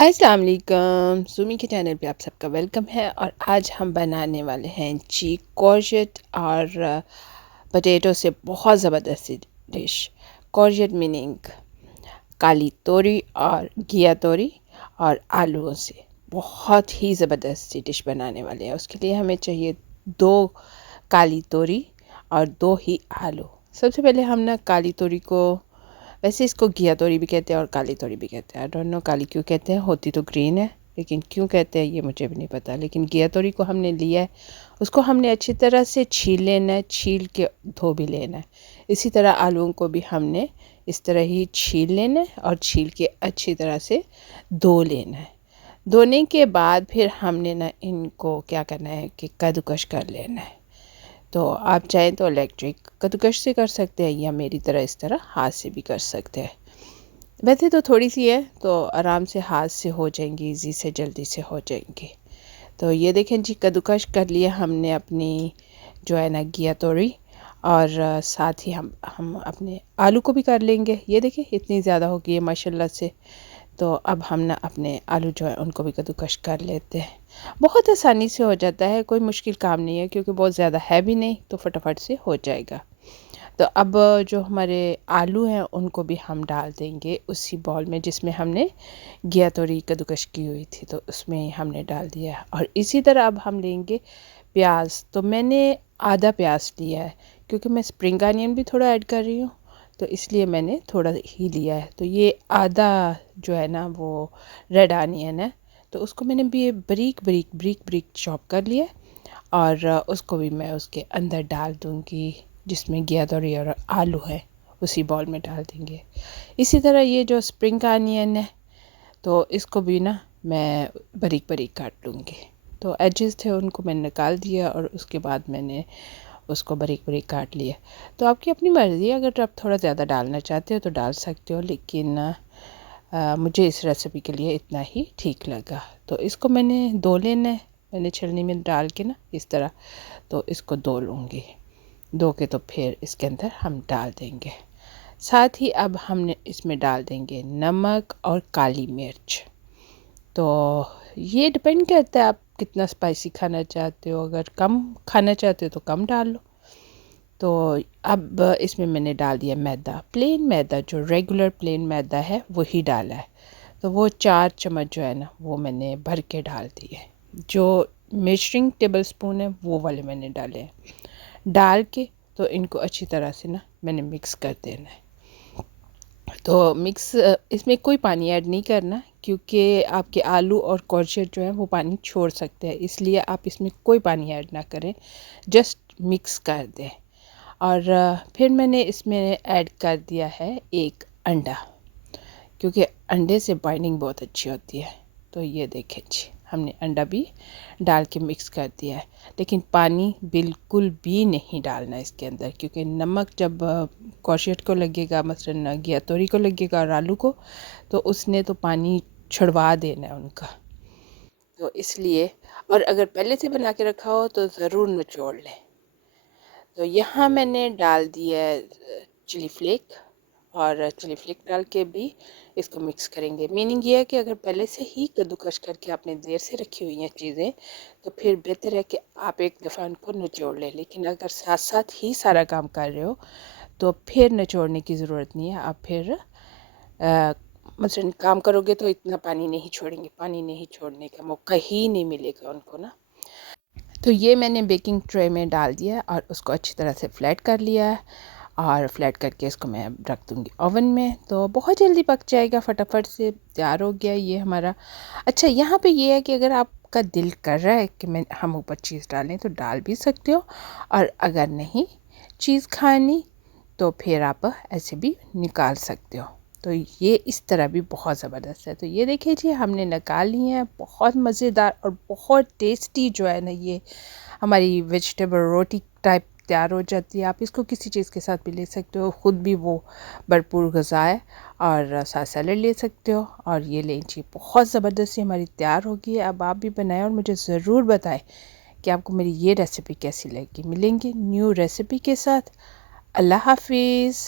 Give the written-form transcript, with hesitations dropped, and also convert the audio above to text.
अस्सलाम वालेकुम सुमी के चैनल पे आप सबका वेलकम है। और आज हम बनाने वाले हैं जी कोरजेट और पोटैटो से बहुत ज़बरदस्त डिश। कोरजेट मीनिंग काली तोरी और घिया तोरी और आलूओं से बहुत ही ज़बरदस्त सी डिश बनाने वाले हैं। उसके लिए हमें चाहिए 2 काली तोरी और 2 ही आलू। सबसे पहले हम ना काली तोरी को, वैसे इसको घिया तोरी भी कहते हैं और काली तोरी भी कहते हैं। आई डोंट नो काली क्यों कहते हैं, होती तो ग्रीन है, लेकिन क्यों कहते हैं ये मुझे भी नहीं पता। लेकिन घिया तोरी को हमने लिया है, उसको हमने अच्छी तरह से छील लेना है, छील के धो भी लेना है। इसी तरह आलूओं को भी हमने इस तरह ही छील लेना है और छील के अच्छी तरह से धो लेना है। धोने के बाद फिर हमने ना इनको क्या करना है कि कद्दूकस कर लेना है। तो आप चाहें तो इलेक्ट्रिक कद्दूकस से कर सकते हैं या मेरी तरह इस तरह हाथ से भी कर सकते हैं। वैसे तो थोड़ी सी है तो आराम से हाथ से हो जाएंगी, इजी से जल्दी से हो जाएंगी। तो ये देखें जी, कद्दूकस कर लिया हमने अपनी जो है ना घिया तोरी। और साथ ही हम अपने आलू को भी कर लेंगे। ये देखिए इतनी ज़्यादा हो गई है माशाल्लाह से। तो अब हम ना अपने आलू जो है उनको भी कद्दूकस कर लेते हैं। बहुत आसानी से हो जाता है, कोई मुश्किल काम नहीं है, क्योंकि बहुत ज़्यादा है भी नहीं, तो फटाफट से हो जाएगा। तो अब जो हमारे आलू हैं उनको भी हम डाल देंगे उसी बॉल में जिसमें हमने घिया तोरी कद्दूकस की हुई थी, तो उसमें हमने डाल दिया। और इसी तरह अब हम लेंगे प्याज। तो मैंने आधा प्याज लिया है, क्योंकि मैं स्प्रिंग अनियन भी थोड़ा ऐड कर रही हूँ, तो इसलिए मैंने थोड़ा ही लिया है। तो ये आधा जो है ना वो रेड अनियन है, तो उसको मैंने भी बारीक बारीक बारीक बारीक चॉप कर लिया है। और उसको भी मैं उसके अंदर डाल दूँगी जिसमें घिया तोरी और आलू है, उसी बॉल में डाल देंगे। इसी तरह ये जो स्प्रिंग अनियन है, तो इसको भी ना मैं बारीक बारीक काट लूँगी। तो एजेस थे उनको मैंने निकाल दिया और उसके बाद मैंने उसको बारीक बारीक काट लिया। तो आपकी अपनी मर्ज़ी है, अगर आप थोड़ा ज़्यादा डालना चाहते हो तो डाल सकते हो, लेकिन मुझे इस रेसिपी के लिए इतना ही ठीक लगा। तो इसको मैंने धो लेना है, मैंने छलनी में डाल के ना इस तरह, तो इसको धो लूँगी। धो के तो फिर इसके अंदर हम डाल देंगे। साथ ही अब हमने इसमें डाल देंगे नमक और काली मिर्च। तो ये डिपेंड करता है आप कितना स्पाइसी खाना चाहते हो, अगर कम खाना चाहते हो तो कम डाल लो। तो अब इसमें मैंने डाल दिया मैदा, प्लेन मैदा, जो रेगुलर प्लेन मैदा है वही डाला है। तो वो 4 चम्मच जो है ना वो मैंने भर के डाल दिए। जो मेजरिंग टेबल स्पून है वो वाले मैंने डाले हैं। डाल के तो इनको अच्छी तरह से ना मैंने मिक्स कर देना है। तो मिक्स, इसमें कोई पानी ऐड नहीं करना, क्योंकि आपके आलू और कोरजेट जो है वो पानी छोड़ सकते हैं, इसलिए आप इसमें कोई पानी ऐड ना करें, जस्ट मिक्स कर दें। और फिर मैंने इसमें ऐड कर दिया है एक अंडा, क्योंकि अंडे से बाइंडिंग बहुत अच्छी होती है। तो ये देखें जी, हमने अंडा भी डाल के मिक्स कर दिया है। लेकिन पानी बिल्कुल भी नहीं डालना इसके अंदर, क्योंकि नमक जब कोरजेट को लगेगा, मसलन घिया तोरी को लगेगा और आलू को, तो उसने तो पानी छुड़वा देना है उनका। तो इसलिए, और अगर पहले से बना के रखा हो तो ज़रूर निचोड़ लें। तो यहाँ मैंने डाल दिया चिली फ्लेक, और चिली फ्लेक डाल के भी इसको मिक्स करेंगे। मीनिंग ये है कि अगर पहले से ही कद्दूकस करके आपने देर से रखी हुई हैं चीज़ें, तो फिर बेहतर है कि आप एक दफ़ा उनको निचोड़ लें। लेकिन अगर साथ साथ ही सारा काम कर रहे हो तो फिर निचोड़ने की ज़रूरत नहीं है। आप फिर मसलन काम करोगे तो इतना पानी नहीं छोड़ेंगे, पानी नहीं छोड़ने का मौका ही नहीं मिलेगा उनको ना। तो ये मैंने बेकिंग ट्रे में डाल दिया है और उसको अच्छी तरह से फ्लैट कर लिया है। और फ्लैट करके इसको मैं रख दूँगी ओवन में, तो बहुत जल्दी पक जाएगा, फटाफट से तैयार हो गया ये हमारा। अच्छा, यहाँ पे ये है कि अगर आपका दिल कर रहा है कि हम ऊपर चीज़ डालें तो डाल भी सकते हो, और अगर नहीं चीज़ खानी तो फिर आप ऐसे भी निकाल सकते हो। तो ये इस तरह भी बहुत ज़बरदस्त है। तो ये देखिए जी, हमने निकाल ली है, बहुत मज़ेदार और बहुत टेस्टी जो है ना ये हमारी वेजिटेबल रोटी टाइप तैयार हो जाती है। आप इसको किसी चीज़ के साथ भी ले सकते हो, ख़ुद भी वो भरपूर ग़िज़ा है, और साथ सैलड ले सकते हो। और ये लीची बहुत ज़बरदस्त सी हमारी तैयार होगी है। अब आप भी बनाएं और मुझे ज़रूर बताएं कि आपको मेरी ये रेसिपी कैसी लगी। मिलेंगे न्यू रेसिपी के साथ। अल्लाह हाफिज़।